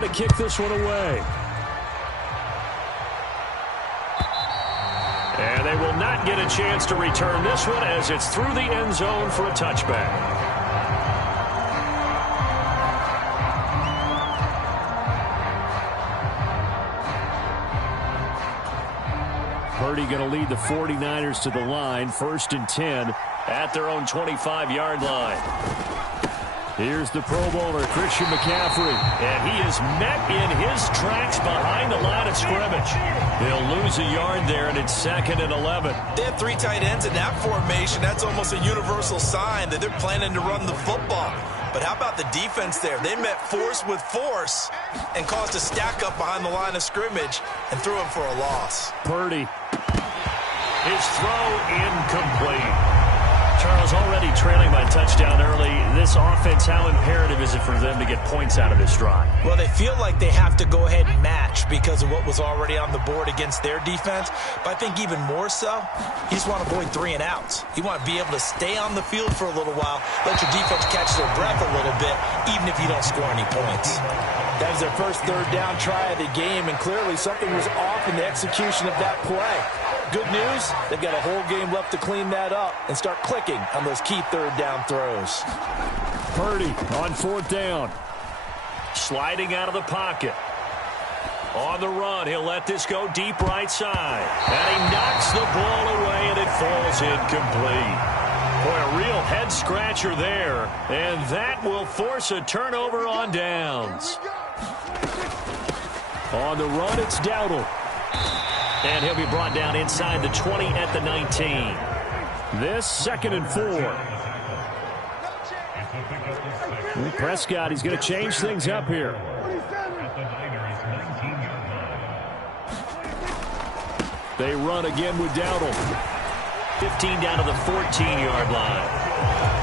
To kick this one away. And they will not get a chance to return this one as it's through the end zone for a touchback. Purdy going to lead the 49ers to the line, 1st and 10 at their own 25-yard line. Here's the Pro Bowler, Christian McCaffrey. And he is met in his tracks behind the line of scrimmage. He'll lose a yard there, and it's 2nd and 11. They have 3 tight ends in that formation. That's almost a universal sign that they're planning to run the football. But how about the defense there? They met force with force and caused a stack up behind the line of scrimmage and threw him for a loss. Purdy. His throw incomplete. Charles, already trailing by touchdown early. This offense, how imperative is it for them to get points out of this drive? Well, they feel like they have to go ahead and match because of what was already on the board against their defense. But I think even more so, you just want to avoid 3 and outs. You want to be able to stay on the field for a little while, let your defense catch their breath a little bit, even if you don't score any points. That was their first 3rd down try of the game, and clearly something was off in the execution of that play. Good news, they've got a whole game left to clean that up and start clicking on those key 3rd down throws. Purdy on 4th down. Sliding out of the pocket. On the run, he'll let this go deep right side. And he knocks the ball away, and it falls incomplete. Boy, a real head-scratcher there. And that will force a turnover on downs. On the run, it's Dowdle. And he'll be brought down inside the 20 at the 19. This 2nd and 4. Prescott, he's going to change things up here. They run again with Dowdle. 15 down to the 14-yard line.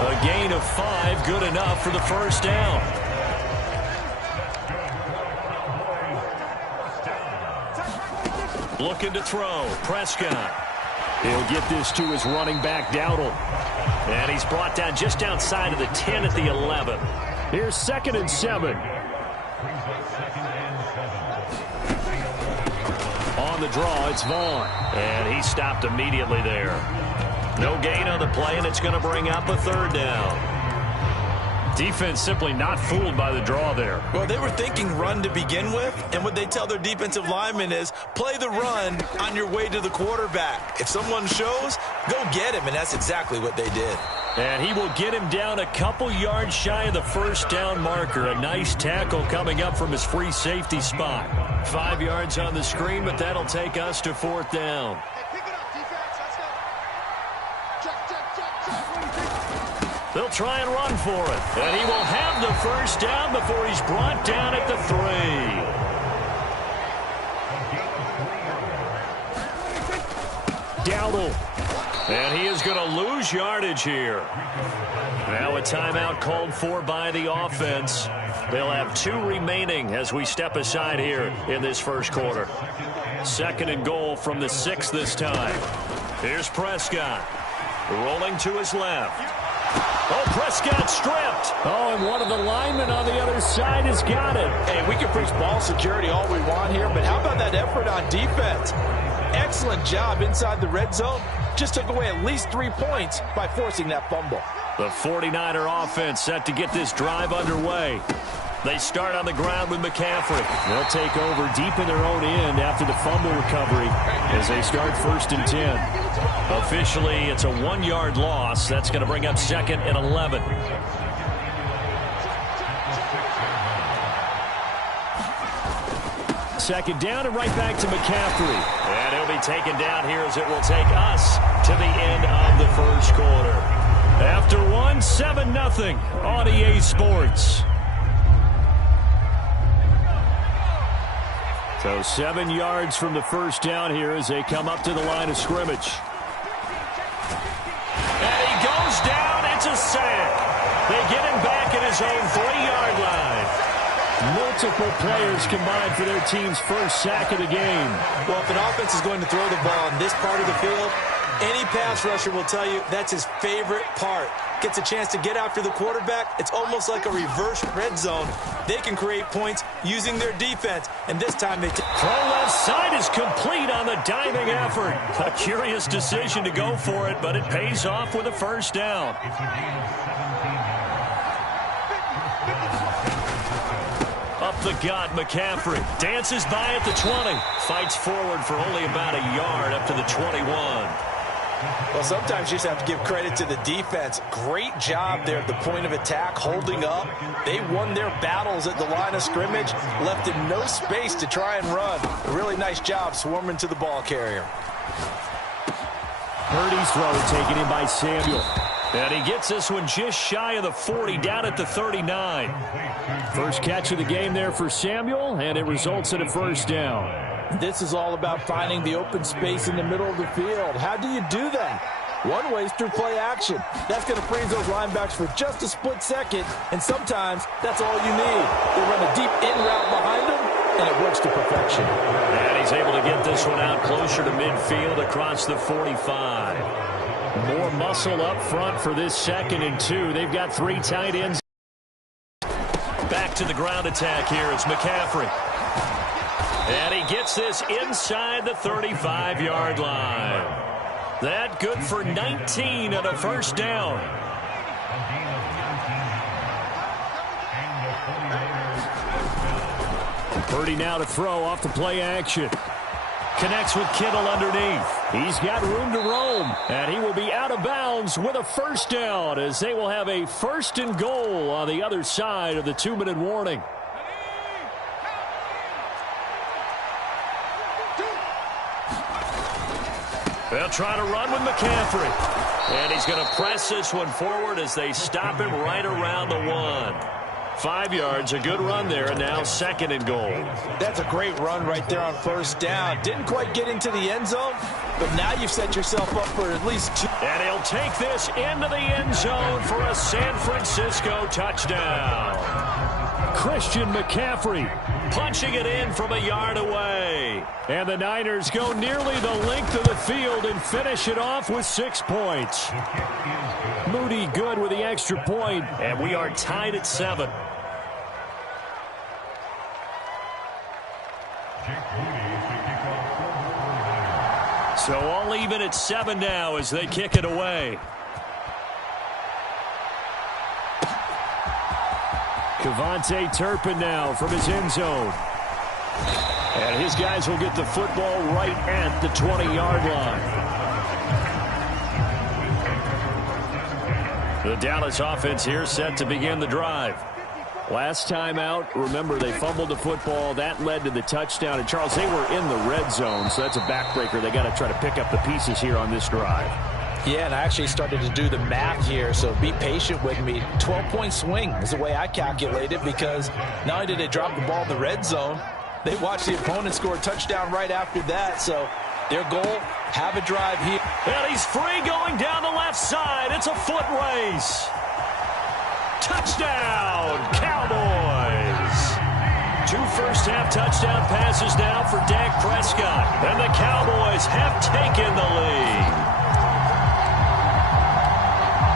A gain of 5, good enough for the 1st down. Looking to throw. Prescott. He'll get this to his running back, Dowdle. And he's brought down just outside of the 10 at the 11. Here's 2nd and 7. On the draw, it's Vaughn. And he stopped immediately there. No gain on the play, and it's going to bring up a 3rd down. Defense simply not fooled by the draw there. Well, they were thinking run to begin with, and what they tell their defensive linemen is play the run on your way to the quarterback. If someone shows, go get him, and that's exactly what they did. And he will get him down a couple yards shy of the 1st down marker. A nice tackle coming up from his free safety spot. 5 yards on the screen, but that'll take us to 4th down. They'll try and run for it. And he will have the 1st down before he's brought down at the 3. Dowdle. And he is going to lose yardage here. Now a timeout called for by the offense. They'll have 2 remaining as we step aside here in this 1st quarter. 2nd and goal from the 6 this time. Here's Prescott. Rolling to his left. Oh, Prescott stripped. Oh, and one of the linemen on the other side has got it. Hey, we can preach ball security all we want here, but how about that effort on defense? Excellent job inside the red zone. Just took away at least 3 points by forcing that fumble. The 49er offense set to get this drive underway. They start on the ground with McCaffrey. They'll take over deep in their own end after the fumble recovery as they start 1st and 10. Officially, it's a 1-yard loss. That's going to bring up 2nd and 11. Second down and right back to McCaffrey. And he'll be taken down here as it will take us to the end of the 1st quarter. After 7-0 on EA Sports. So 7 yards from the 1st down here as they come up to the line of scrimmage. And he goes down. It's a sack. They get him back at his own 3-yard line. Multiple players combined for their team's 1st sack of the game. Well, if an offense is going to throw the ball in this part of the field, Any pass rusher will tell you that's his favorite part. Gets a chance to get after the quarterback. It's almost like a reverse red zone. They can create points using their defense, and this time they throw left side is complete on the diving effort. A curious decision to go for it, but it pays off with a first down. Up the gut, McCaffrey dances by at the 20. Fights forward for only about a yard up to the 21. Well, sometimes you just have to give credit to the defense. Great job there at the point of attack, holding up. They won their battles at the line of scrimmage, left him no space to try and run. A really nice job swarming to the ball carrier. Purdy's throw taken in by Samuel. And he gets this one just shy of the 40, down at the 39. First catch of the game there for Samuel, and it results in a first down. This is all about finding the open space in the middle of the field. How do you do that? One way is through play action. That's going to freeze those linebackers for just a split second, and sometimes that's all you need. They run a deep in route behind them, and it works to perfection. And he's able to get this one out closer to midfield across the 45. More muscle up front for this 2nd and 2. They've got 3 tight ends. Back to the ground attack here. It's McCaffrey. And he gets this inside the 35-yard line. That good for 19 and a first down. Purdy now to throw off the play action. Connects with Kittle underneath. He's got room to roam, and he will be out of bounds with a first down as they will have a 1st and goal on the other side of the 2-minute warning. They'll try to run with McCaffrey. And he's going to press this one forward as they stop him right around the 1. 5 yards, a good run there, and now 2nd and goal. That's a great run right there on first down. Didn't quite get into the end zone, but now you've set yourself up for at least 2. And he'll take this into the end zone for a San Francisco touchdown. Christian McCaffrey punching it in from a yard away. And the Niners go nearly the length of the field and finish it off with 6 points. Moody good with the extra point, and we are tied at 7. So all even at 7 now as they kick it away. Kevontae Turpin now from his end zone. And his guys will get the football right at the 20-yard line. The Dallas offense here set to begin the drive. Last time out, remember, they fumbled the football. That led to the touchdown. And, Charles, they were in the red zone, so that's a backbreaker. They got to try to pick up the pieces here on this drive. Yeah, and I actually started to do the math here, so be patient with me. 12-point swing is the way I calculate it, because not only did they drop the ball in the red zone, they watched the opponent score a touchdown right after that. So their goal, have a drive here. And he's free going down the left side. It's a foot race. Touchdown, Cowboys. 2 first-half touchdown passes now for Dak Prescott. And the Cowboys have taken the lead.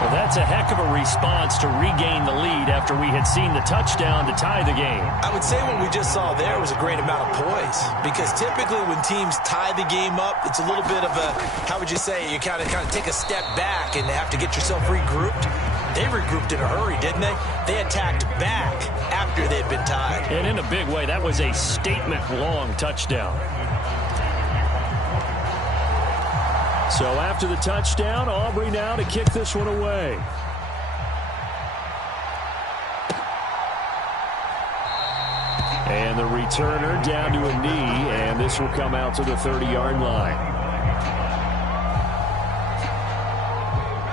Well, that's a heck of a response to regain the lead after we had seen the touchdown to tie the game. I would say what we just saw there was a great amount of poise, because typically when teams tie the game up, it's a little bit of a, how would you say, you kind of take a step back and have to get yourself regrouped. They regrouped in a hurry, didn't they? They attacked back after they'd been tied. And in a big way, that was a statement-long touchdown. So after the touchdown, Aubrey now to kick this one away. And the returner down to a knee, and this will come out to the 30-yard line.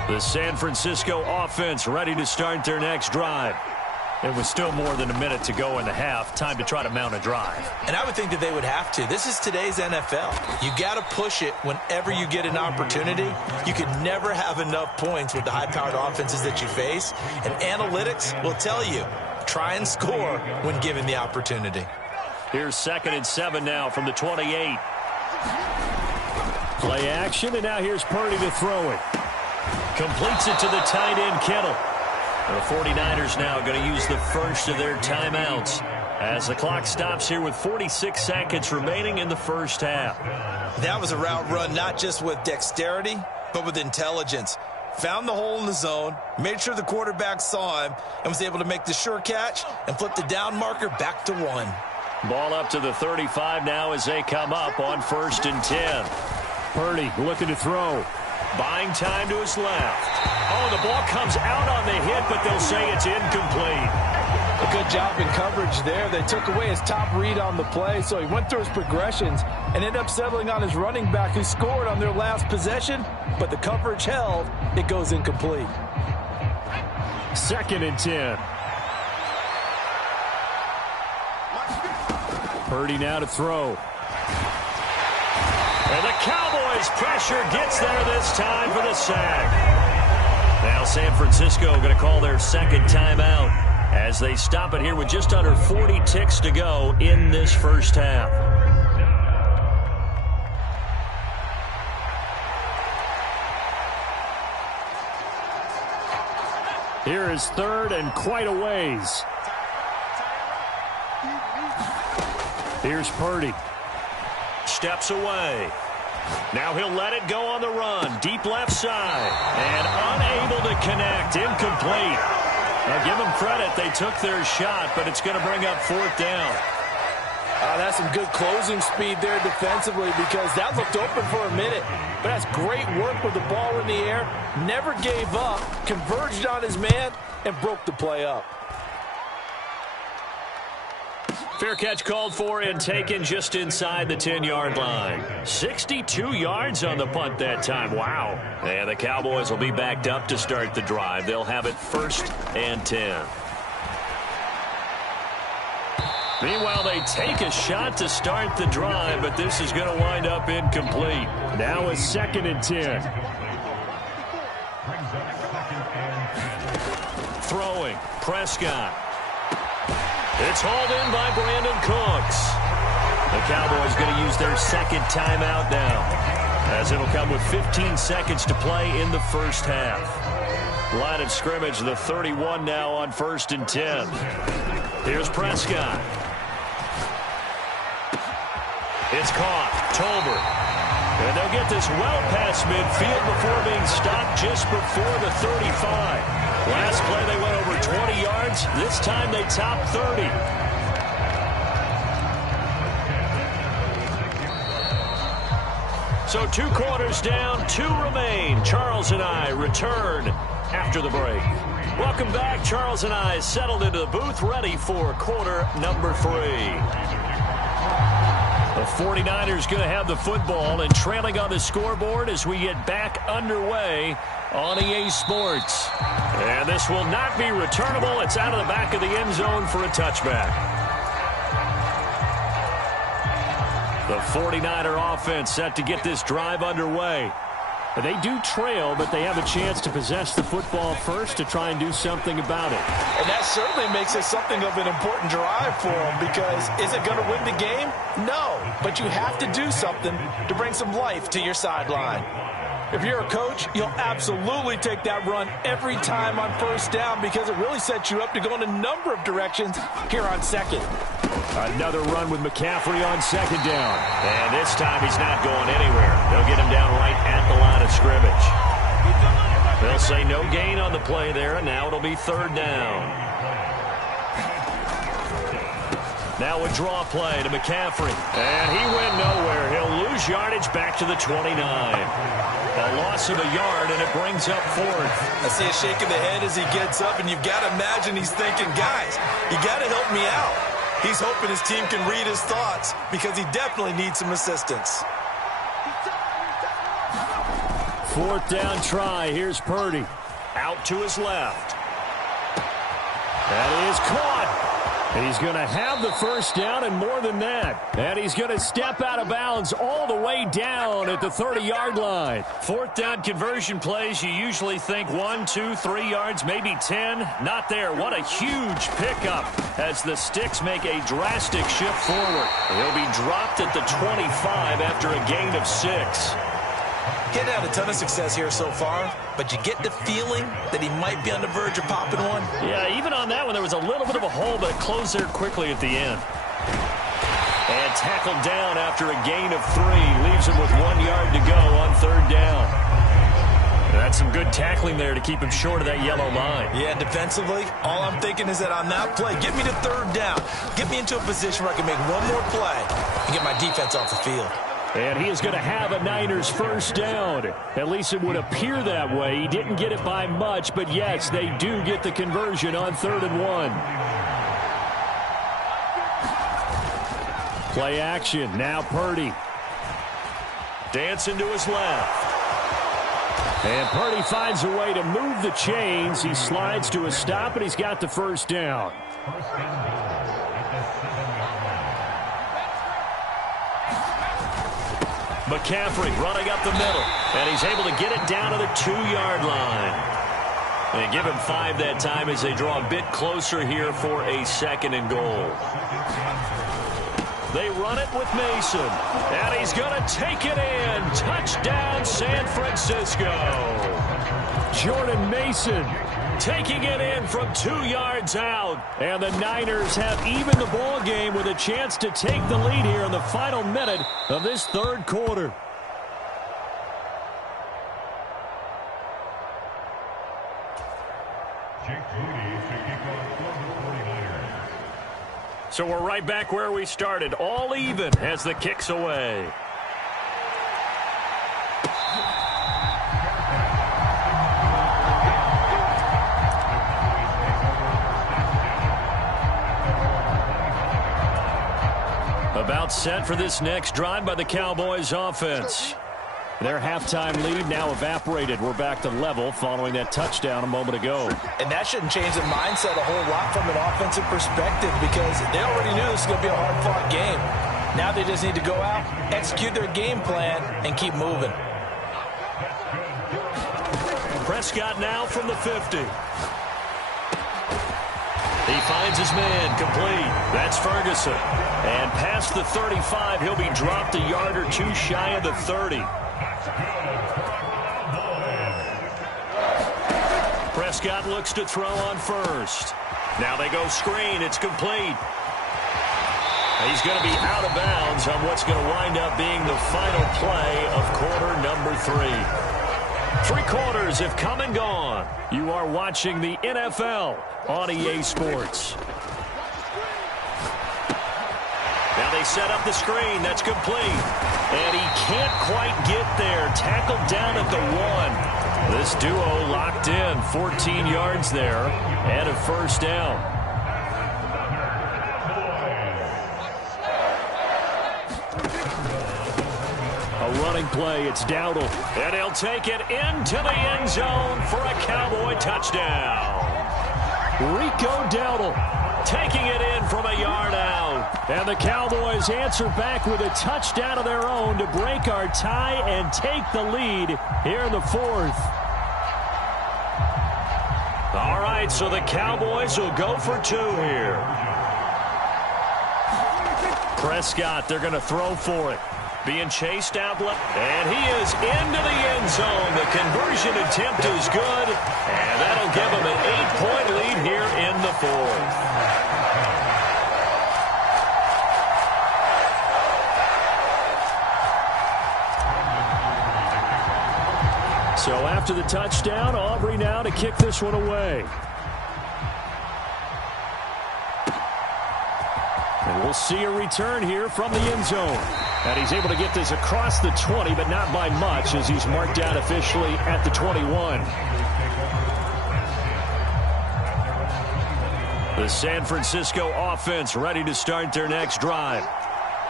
The San Francisco offense ready to start their next drive. It was still more than a minute to go in the half. Time to try to mount a drive. And I would think that they would have to. This is today's NFL. You got to push it whenever you get an opportunity. You could never have enough points with the high-powered offenses that you face. And analytics will tell you, try and score when given the opportunity. Here's 2nd and 7 now from the 28. Play action, and now here's Purdy to throw it. Completes it to the tight end, Kittle. The 49ers now going to use the first of their timeouts as the clock stops here with 46 seconds remaining in the first half. That was a route run not just with dexterity, but with intelligence. Found the hole in the zone, made sure the quarterback saw him, and was able to make the sure catch and flip the down marker back to 1. Ball up to the 35 now as they come up on 1st and 10. Purdy looking to throw. Buying time to his left. Oh, the ball comes out on the hit, but they'll say it's incomplete. A good job in coverage there. They took away his top read on the play, so he went through his progressions and ended up settling on his running back who scored on their last possession, but the coverage held. It goes incomplete. 2nd and 10. Purdy now to throw. And the Cowboys' pressure gets there this time for the sack. Now San Francisco going to call their second timeout as they stop it here with just under 40 ticks to go in this first half. Here is 3rd and quite a ways. Here's Purdy. Steps away. Now he'll let it go on the run. Deep left side. And unable to connect. Incomplete. Now give them credit. They took their shot, but it's going to bring up 4th down. That's some good closing speed there defensively because that looked open for a minute. But that's great work with the ball in the air. Never gave up. Converged on his man and broke the play up. Fair catch called for and taken just inside the 10-yard line. 62 yards on the punt that time. Wow. And the Cowboys will be backed up to start the drive. They'll have it 1st and 10. Meanwhile, they take a shot to start the drive, but this is going to wind up incomplete. Now a 2nd and 10. Throwing. Prescott. It's hauled in by Brandon Cooks. The Cowboys going to use their second timeout now, as it'll come with 15 seconds to play in the first half. Line of scrimmage, the 31 now on 1st and 10. Here's Prescott. It's caught. Tolbert. And they'll get this well past midfield before being stopped just before the 35. Last play they went over 20 yards. This time they topped 30. So 2 quarters down, 2 remain. Charles and I return after the break. Welcome back. Charles and I settled into the booth ready for quarter number 3. The 49ers going to have the football and trailing on the scoreboard as we get back underway on EA Sports. And this will not be returnable. It's out of the back of the end zone for a touchback. The 49er offense set to get this drive underway. They do trail, but they have a chance to possess the football first to try and do something about it. And that certainly makes it something of an important drive for them because is it going to win the game? No, but you have to do something to bring some life to your sideline. If you're a coach, you'll absolutely take that run every time on 1st down because it really sets you up to go in a number of directions here on 2nd. Another run with McCaffrey on 2nd down. And this time he's not going anywhere. They'll get him down right at the line of scrimmage. They'll say no gain on the play there, and now it'll be 3rd down. Now a draw play to McCaffrey. And he went nowhere. He'll lose yardage back to the 29. A loss of a yard, and it brings up 4th. I see a shake of the head as he gets up, and you've got to imagine he's thinking, guys, you got to help me out. He's hoping his team can read his thoughts because he definitely needs some assistance. 4th down try. Here's Purdy. Out to his left. That is caught. And he's going to have the 1st down and more than that. And he's going to step out of bounds all the way down at the 30-yard line. 4th down conversion plays, you usually think 1, 2, 3 yards, maybe 10. Not there. What a huge pickup as the Sticks make a drastic shift forward. He'll be dropped at the 25 after a gain of 6. He hadn't had a ton of success here so far, but you get the feeling that he might be on the verge of popping one. Yeah, even on that one, there was a little bit of a hole, but it closed there quickly at the end. And tackled down after a gain of 3. Leaves him with 1 yard to go on 3rd down. That's some good tackling there to keep him short of that yellow line. Yeah, defensively, all I'm thinking is that on that play, get me to 3rd down. Get me into a position where I can make one more play and get my defense off the field. And he is going to have a Niners 1st down. At least it would appear that way. He didn't get it by much, but yes, they do get the conversion on 3rd and 1. Play action. Now Purdy. Dancing to his left. And Purdy finds a way to move the chains. He slides to a stop, and he's got the 1st down. McCaffrey running up the middle, and he's able to get it down to the 2-yard line. And give him 5 that time as they draw a bit closer here for a 2nd and goal. They run it with Mason, and he's going to take it in. Touchdown, San Francisco. Jordan Mason taking it in from 2 yards out. And the Niners have evened the ball game with a chance to take the lead here in the final minute of this 3rd quarter. So we're right back where we started, all even as the kick's away. About set for this next drive by the Cowboys offense. Their halftime lead now evaporated. We're back to level following that touchdown a moment ago. And that shouldn't change the mindset a whole lot from an offensive perspective because they already knew this was going to be a hard-fought game. Now they just need to go out, execute their game plan, and keep moving. Prescott now from the 50. He finds his man complete. That's Ferguson. And past the 35, he'll be dropped a yard or 2 shy of the 30. Prescott looks to throw on 1st. Now they go screen. It's complete. He's going to be out of bounds on what's going to wind up being the final play of quarter number 3. 3 quarters have come and gone. You are watching the NFL on EA Sports. Now they set up the screen. That's complete. And he can't quite get there. Tackled down at the 1. This duo locked in. 14 yards there and a 1st down. A running play. It's Dowdle. And he'll take it into the end zone for a Cowboy touchdown. Rico Dowdle taking it in from a yard out. And the Cowboys answer back with a touchdown of their own to break our tie and take the lead here in the 4th. All right, so the Cowboys will go for 2 here. Prescott, they're going to throw for it. Being chased out left, and he is into the end zone. The conversion attempt is good, and that'll give him an 8-point lead here in the 4th. So after the touchdown, Aubrey now to kick this one away. And we'll see a return here from the end zone. And he's able to get this across the 20, but not by much as he's marked down officially at the 21. The San Francisco offense ready to start their next drive.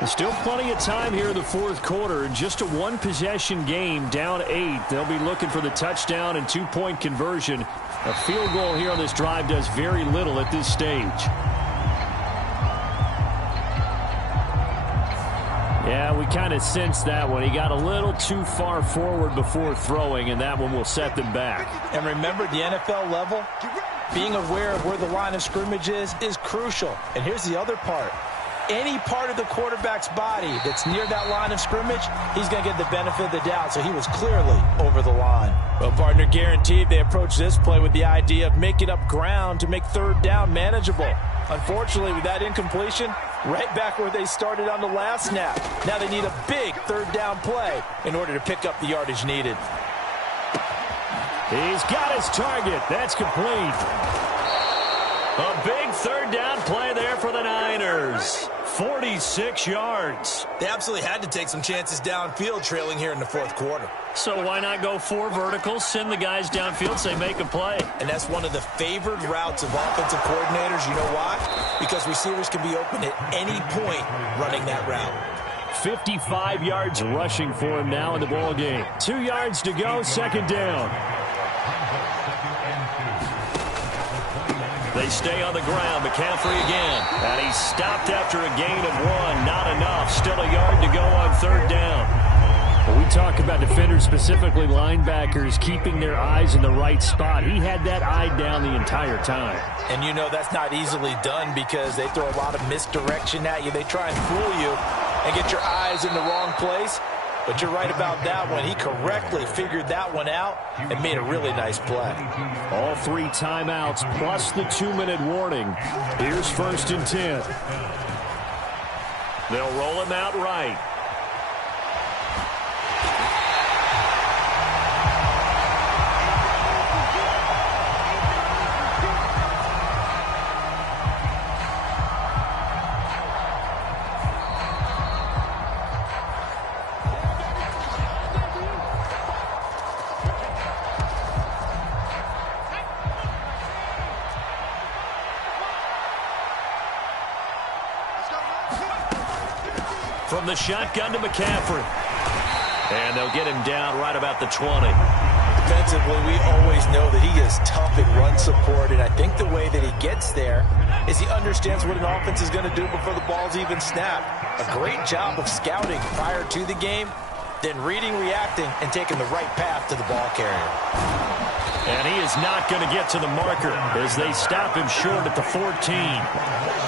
There's still plenty of time here in the 4th quarter. Just a 1-possession game, down 8. They'll be looking for the touchdown and 2-point conversion. A field goal here on this drive does very little at this stage. Yeah, we kind of sensed that one. He got a little too far forward before throwing, and that one will set them back. And remember, the NFL level, being aware of where the line of scrimmage is crucial. And here's the other part. any part of the quarterback's body that's near that line of scrimmage, he's going to get the benefit of the doubt, so he was clearly over the line. Well, partner, guaranteed they approach this play with the idea of making up ground to make third down manageable. Unfortunately, with that incompletion, right back where they started on the last snap. Now they need a big third down play in order to pick up the yardage needed. He's got his target. That's complete. A big third down play there for the Niners. 46 yards. They absolutely had to take some chances downfield trailing here in the fourth quarter. So why not go 4 verticals, send the guys downfield, say make a play? And that's one of the favored routes of offensive coordinators. You know why? Because receivers can be open at any point running that route. 55 yards rushing for him now in the ball game. 2 yards to go, second down. They stay on the ground. McCaffrey again. And he's stopped after a gain of 1. Not enough. Still a yard to go on third down. When we talk about defenders, specifically linebackers, keeping their eyes in the right spot, he had that eye down the entire time. And you know that's not easily done because they throw a lot of misdirection at you. They try and fool you and get your eyes in the wrong place. But you're right about that one. He correctly figured that one out and made a really nice play. All 3 timeouts plus the 2-minute warning. Here's 1st and 10. They'll roll him out right. From the shotgun to McCaffrey. And they'll get him down right about the 20. Defensively, we always know that he is tough in run support, and I think the way that he gets there is he understands what an offense is going to do before the ball's even snapped. A great job of scouting prior to the game, then reading, reacting, and taking the right path to the ball carrier. And he is not going to get to the marker as they stop him short at the 14.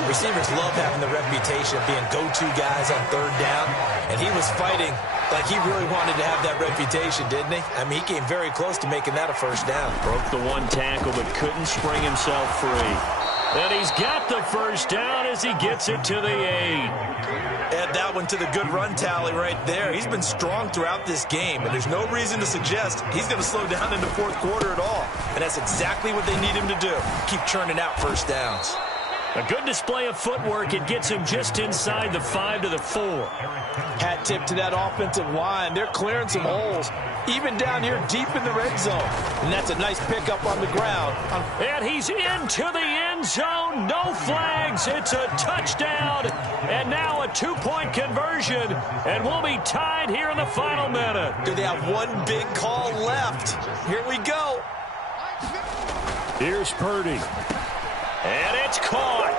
Receivers love having the reputation of being go-to guys on third down, and he was fighting like he really wanted to have that reputation, didn't he? I mean, he came very close to making that a first down. Broke the 1 tackle but couldn't spring himself free. And he's got the first down as he gets it to the 8. Add that one to the good run tally right there. He's been strong throughout this game, and there's no reason to suggest he's going to slow down in the fourth quarter at all. And that's exactly what they need him to do. Keep churning out first downs. A good display of footwork. It gets him just inside the 5 to the 4. Hat tip to that offensive line. They're clearing some holes, even down here deep in the red zone. And that's a nice pickup on the ground. And he's into the end zone. No flags. It's a touchdown. And now a 2-point conversion. And we'll be tied here in the final minute. Do they have one big call left? Here we go. Here's Purdy. And it's caught.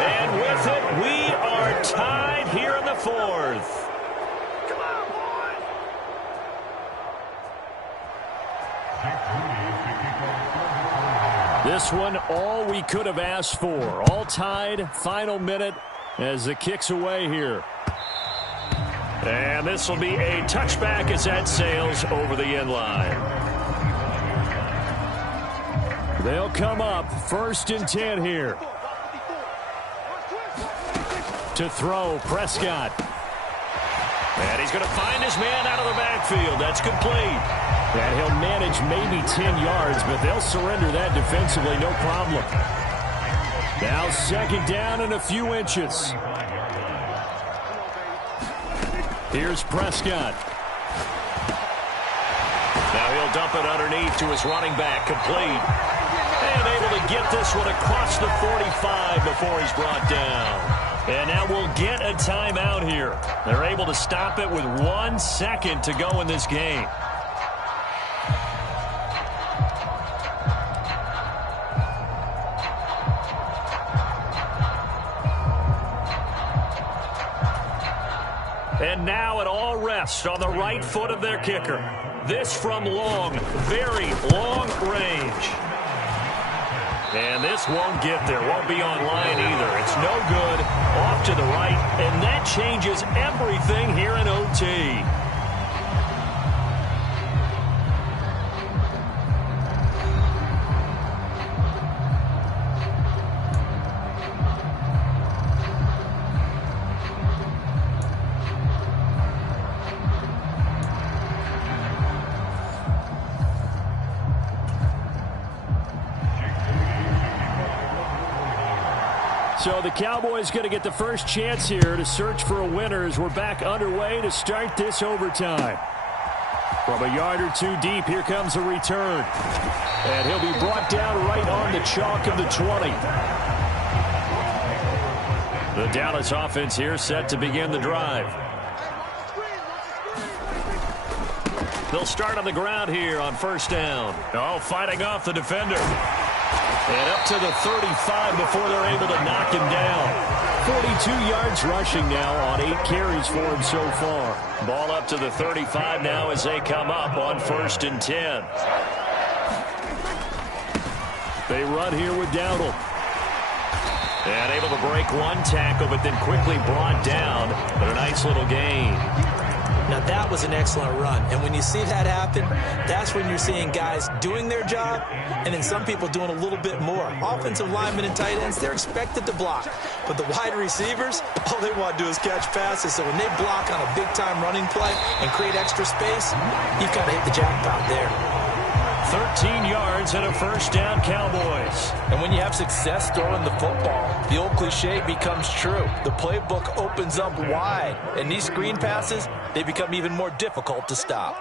And with it, we are tied here in the 4th. Come on, boys. This one, all we could have asked for. All tied, final minute as the kick's away here. And this will be a touchback as that sails over the end line. They'll come up 1st and 10 here. To throw, Prescott. And he's going to find his man out of the backfield. That's complete. And he'll manage maybe 10 yards, but they'll surrender that defensively, no problem. Now 2nd down and a few inches. Here's Prescott. Now he'll dump it underneath to his running back, complete. And able to get this one across the 45 before he's brought down. And now we'll get a timeout here. They're able to stop it with 1 second to go in this game. And now it all rests on the right foot of their kicker. This from long, very long range. And this won't get there. Won't be on line either. It's no good. Off to the right. And that changes everything here in OT. So the Cowboys going to get the first chance here to search for a winner as we're back underway to start this overtime. From a yard or two deep, here comes a return. And he'll be brought down right on the chalk of the 20. The Dallas offense here set to begin the drive. They'll start on the ground here on first down. Oh, fighting off the defender. And up to the 35 before they're able to knock him down. 42 yards rushing now on 8 carries for him so far. Ball up to the 35 now as they come up on 1st and 10. They run here with Dowdle. And able to break one tackle, but then quickly brought down. But a nice little gain. Now, that was an excellent run. And when you see that happen, that's when you're seeing guys doing their job and then some people doing a little bit more. Offensive linemen and tight ends, they're expected to block. But the wide receivers, all they want to do is catch passes. So when they block on a big-time running play and create extra space, you've kind of hit the jackpot there. 13 yards and a first down, Cowboys. And when you have success throwing the football, the old cliche becomes true. The playbook opens up wide, and these screen passes, they become even more difficult to stop.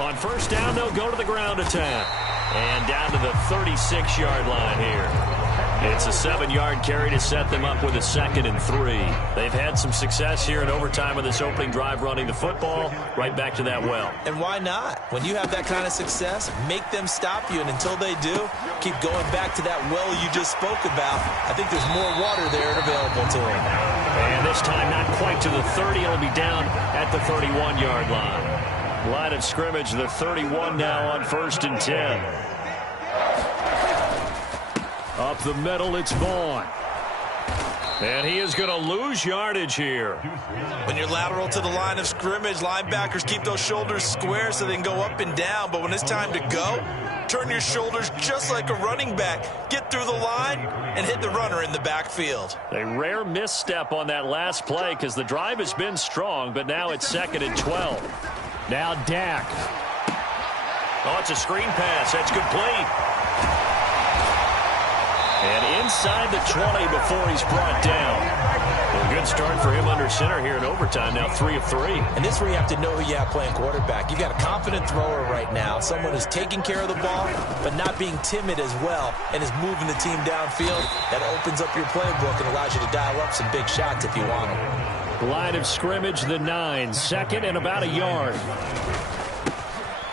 On first down, they'll go to the ground attack. And down to the 36-yard line here. It's a 7-yard carry to set them up with a 2nd and 3. They've had some success here in overtime of this opening drive running the football right back to that well. And why not? When you have that kind of success, make them stop you, and until they do, keep going back to that well you just spoke about. I think there's more water there available to them. And this time not quite to the 30. It'll be down at the 31-yard line. Line of scrimmage, the 31 now on 1st and 10. Up the middle, it's Vaughn. And he is going to lose yardage here. When you're lateral to the line of scrimmage, linebackers keep those shoulders square so they can go up and down. But when it's time to go, turn your shoulders just like a running back. Get through the line and hit the runner in the backfield. A rare misstep on that last play because the drive has been strong, but now it's 2nd and 12. Now Dak. Oh, it's a screen pass. That's complete. And inside the 20 before he's brought down. Well, good start for him under center here in overtime. Now 3 of 3. And this is where you have to know who you have playing quarterback. You've got a confident thrower right now, someone who's taking care of the ball, but not being timid as well, and is moving the team downfield. That opens up your playbook and allows you to dial up some big shots if you want them. Line of scrimmage, the 9. 2nd and about a yard.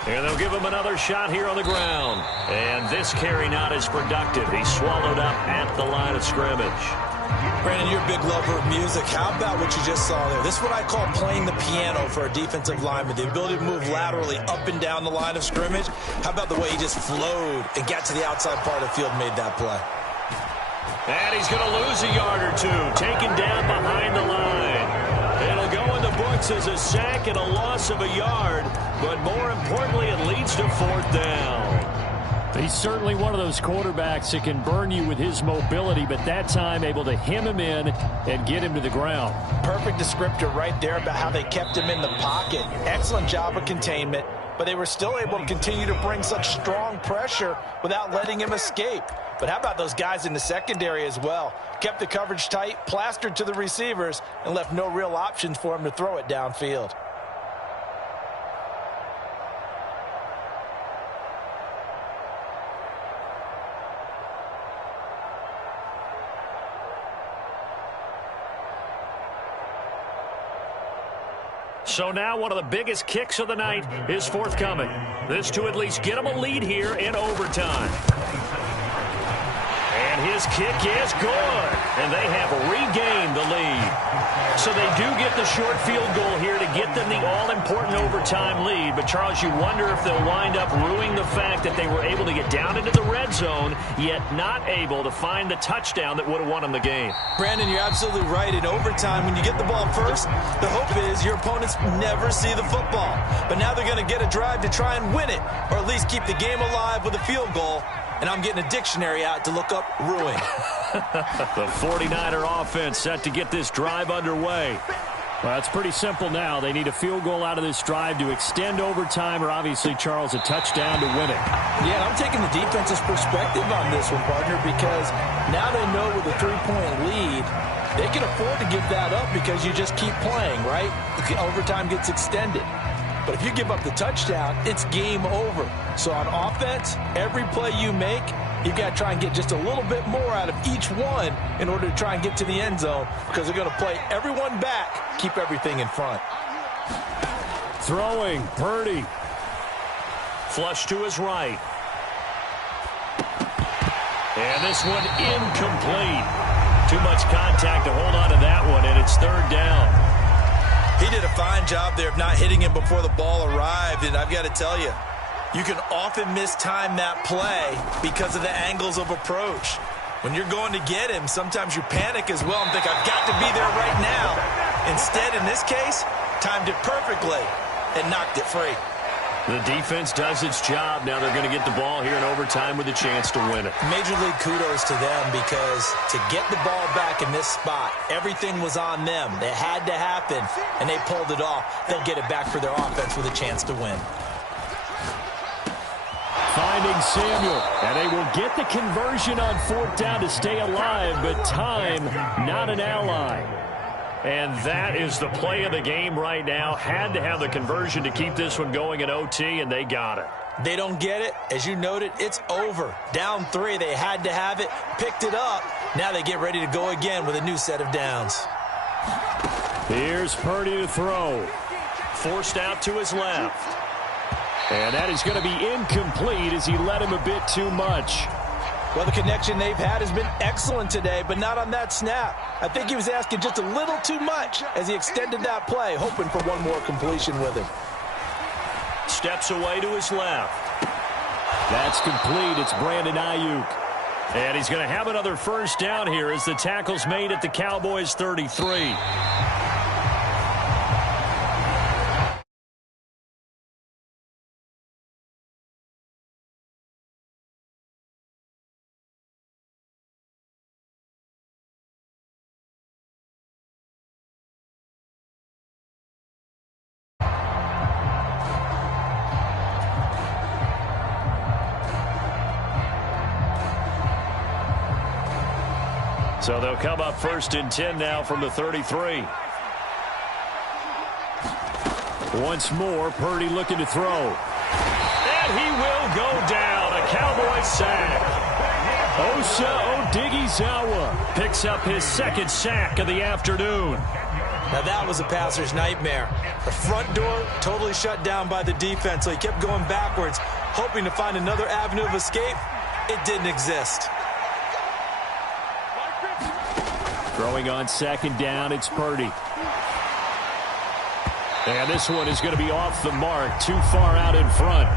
And they'll give him another shot here on the ground. And this carry not as productive. He's swallowed up at the line of scrimmage. Brandon, you're a big lover of music. How about what you just saw there? This is what I call playing the piano for a defensive lineman. The ability to move laterally up and down the line of scrimmage. How about the way he just flowed and got to the outside part of the field and made that play? And he's going to lose a yard or two. Taken down behind the line. It'll go in the books as a sack and a loss of a yard. But more importantly, it leads to 4th down. He's certainly one of those quarterbacks that can burn you with his mobility, but that time able to hem him in and get him to the ground. Perfect descriptor right there about how they kept him in the pocket. Excellent job of containment, but they were still able to continue to bring such strong pressure without letting him escape. But how about those guys in the secondary as well? Kept the coverage tight, plastered to the receivers, and left no real options for him to throw it downfield. So now one of the biggest kicks of the night is forthcoming. This to at least get them a lead here in overtime. And his kick is good. And they have regained the lead. So they do get the short field goal here to get them the all-important overtime lead. But, Charles, you wonder if they'll wind up ruining the fact that they were able to get down into the red zone, yet not able to find the touchdown that would have won them the game. Brandon, you're absolutely right. In overtime, when you get the ball first, the hope is your opponents never see the football. But now they're going to get a drive to try and win it, or at least keep the game alive with a field goal. And I'm getting a dictionary out to look up ruin. The 49er offense set to get this drive underway. Well, it's pretty simple now. They need a field goal out of this drive to extend overtime, or obviously, Charles, a touchdown to win it. Yeah, I'm taking the defense's perspective on this one, partner, because now they know with a 3-point lead, they can afford to give that up because you just keep playing, right? The overtime gets extended. But if you give up the touchdown, it's game over. So on offense, every play you make, you've got to try and get just a little bit more out of each one in order to try and get to the end zone, because they're going to play everyone back, keep everything in front. Throwing, Purdy. Flush to his right. And this one incomplete. Too much contact to hold on to that one, and it's third down. He did a fine job there of not hitting him before the ball arrived, and I've got to tell you, you can often mistime that play because of the angles of approach. When you're going to get him, sometimes you panic as well and think, I've got to be there right now. Instead, in this case, timed it perfectly and knocked it free. The defense does its job. Now they're going to get the ball here in overtime with a chance to win it. Major league kudos to them, because to get the ball back in this spot, everything was on them. It had to happen, and they pulled it off. They'll get it back for their offense with a chance to win. Finding Samuel, and they will get the conversion on fourth down to stay alive, but time not an ally. And that is the play of the game right now. Had to have the conversion to keep this one going in OT, and they got it. They don't get it. As you noted, it's over. Down 3, they had to have it, picked it up. Now they get ready to go again with a new set of downs. Here's Purdy to throw. Forced out to his left. And that is going to be incomplete as he led him a bit too much. Well, the connection they've had has been excellent today, but not on that snap. I think he was asking just a little too much as he extended that play, hoping for one more completion with him. Steps away to his left. That's complete. It's Brandon Ayuk. And he's going to have another first down here as the tackle's made at the Cowboys' 33. So they'll come up 1st and 10 now from the 33. Once more, Purdy looking to throw. And he will go down. A Cowboy sack. Osa Odighizuwa picks up his 2nd sack of the afternoon. Now that was a passer's nightmare. The front door totally shut down by the defense, so he kept going backwards, hoping to find another avenue of escape. It didn't exist. Throwing on 2nd down, it's Purdy. And this one is going to be off the mark, too far out in front.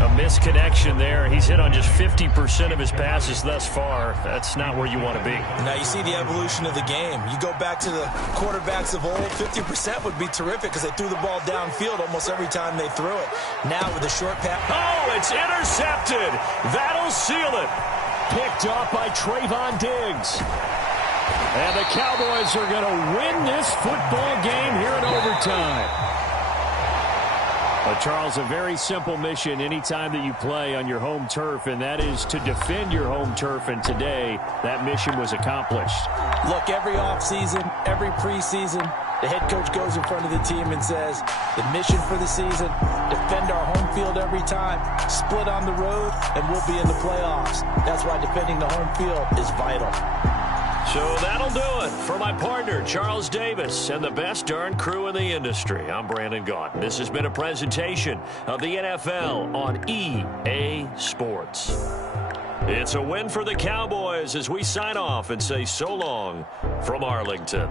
A misconnection there. He's hit on just 50% of his passes thus far. That's not where you want to be. Now you see the evolution of the game. You go back to the quarterbacks of old, 50% would be terrific because they threw the ball downfield almost every time they threw it. Now with a short pass. Oh, it's intercepted. That'll seal it. Picked off by Trayvon Diggs. And the Cowboys are going to win this football game here in overtime. But Charles, a very simple mission anytime that you play on your home turf, and that is to defend your home turf. And today, that mission was accomplished. Look, every offseason, every preseason, the head coach goes in front of the team and says, the mission for the season, defend our home field every time, split on the road, and we'll be in the playoffs. That's why defending the home field is vital. So that'll do it for my partner, Charles Davis, and the best darn crew in the industry. I'm Brandon Gaudin. This has been a presentation of the NFL on EA Sports. It's a win for the Cowboys as we sign off and say so long from Arlington.